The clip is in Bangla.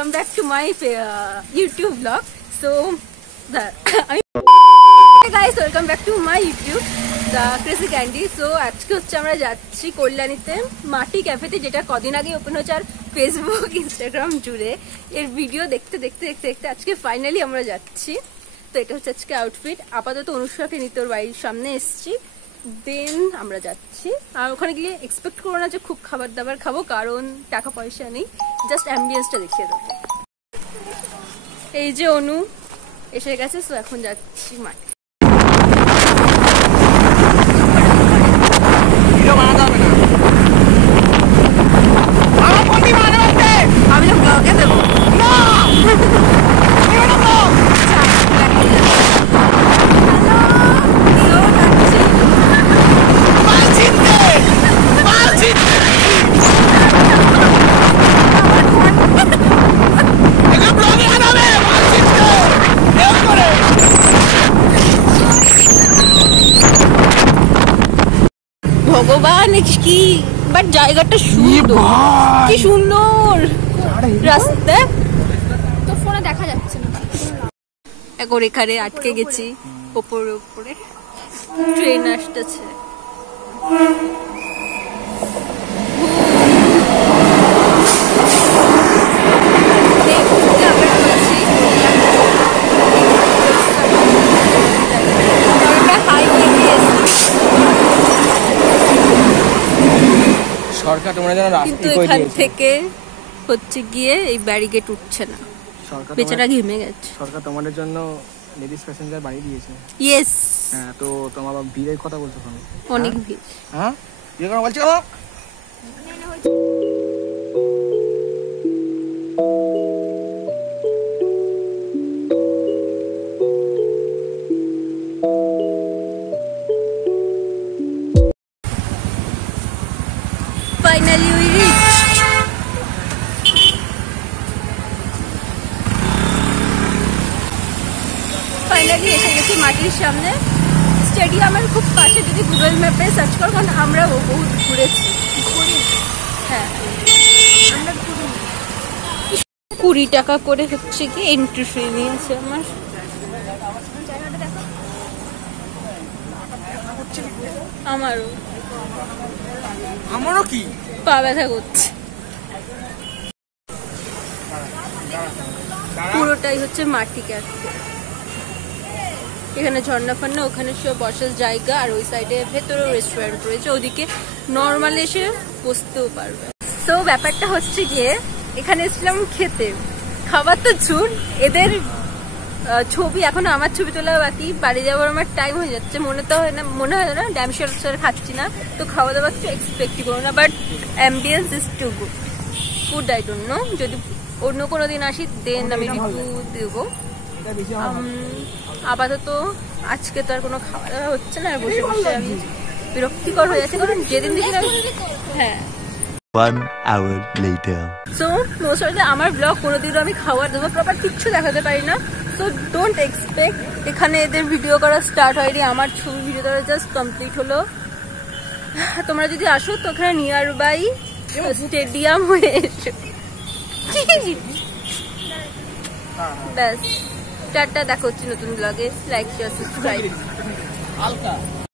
welcome back to my YouTube vlog. So, hey guys, welcome back to my YouTube, the Crazy Candy. So, আজকে হচ্ছে আমরা যাচ্ছি কল্যাণীতে মাটি ক্যাফেতে, যেটা কদিন আগে ওপেন হচ্ছে আর ফেসবুক ইনস্টাগ্রাম জুড়ে এর ভিডিও দেখতে আজকে ফাইনালি আমরা যাচ্ছি। তো এটা হচ্ছে আজকে আউটফিট। আপাতত অনুষ্কাকে নিতে ওর বাড়ির সামনে এসেছি, দেন আমরা যাচ্ছি। আর ওখানে গিয়ে এক্সপেক্ট করবো না যে খুব খাবার দাবার খাবো, কারণ টাকা পয়সা নেই, জাস্ট অ্যাম্বিয়েন্সটা দেখিয়ে দেবো। এই যে অনু এসে গেছে, সো এখন যাচ্ছি মাঠে। আমি তো ব্লগে দেবো। ভগবান কি বাট জায়গাটা সুন্দর, কি সুন্দর রাস্তা, তো ফোনে দেখা যাচ্ছে না। এখন এখানে আটকে গেছি, উপরে ট্রেন আসতেছে। কিন্তু এখান থেকে হচ্ছে গিয়ে এই ব্যারিকেড উঠছে না, বেচারা ঘেমে গেছে। সরকার তোমাদের জন্য লেডিস প্যাসেঞ্জার বাড়ি দিয়েছে। ইয়েস। হ্যাঁ, তো তোমার ভিড়ের কথা বলছো কেন? অনেক ভিড়। হ্যাঁ, ভিড় কেন বলছো কেন? Finally we reached. Finally এসে গেছি মাটির সামনে। স্টেডিয়ামের খুব পাশে, যদি গুগল ম্যাপে সার্চ করো, কারণ আমরা বহুত ঘুরেছি। হ্যাঁ, আমরা 20 টাকা করে হচ্ছে কি এন্ট্রি ফি নিয়েছে আমার। আমারও কি পা ব্যথা করছে। পুরোটাই হচ্ছে মাটি ক্যাফে। এখানে ঝর্ণা ফান্না, ওখানে সব বসার জায়গা, আর ওই সাইডে ভেতরেও রেস্টুরেন্ট রয়েছে, ওদিকে নর্মাল এসে বসতেও পারবে। তো ব্যাপারটা হচ্ছে গিয়ে এখানে এসেছিলাম খেতে, খাবার তো ছুট, এদের ছবি এখনো আমার ছবি তোলা বাকি। বাড়ি যাওয়ার আমার টাইম হয়ে যাচ্ছে, মনে হয় না ড্যাম শেয়ার খাচ্ছি না, তো খাওয়া দাওয়া একটু এক্সপেক্টই করো না, but ambience is too good. Food I don't know, যদি অন্য কোনো দিন আসি দেন আমি রিভিউ দেবো। আপাতত আজকে তো আর কোনো খাওয়া দাওয়া হচ্ছে না, বসে বসে আমি বিরক্তিকর হয়ে যাচ্ছে, কারণ যেদিন দেখি হ্যাঁ। 1 hour later. So, most of the আমার ব্লগ কোনোদিনও আমি খাওয়ার দাওয়ার প্রপার কিচ্ছু দেখাতে পারি না, সো ডোন্ট এক্সপেক্ট। এখানে এদের ভিডিও করা স্টার্ট হয়নি, আমার ছবি ভিডিও করা জাস্ট কমপ্লিট হলো। তোমরা যদি আসো তো ওখানে নিয়ার বাই স্টেডিয়াম হয়ে এসো। ব্যাস, টাটা, দেখা হচ্ছে নতুন ব্লগে। Like share subscribe.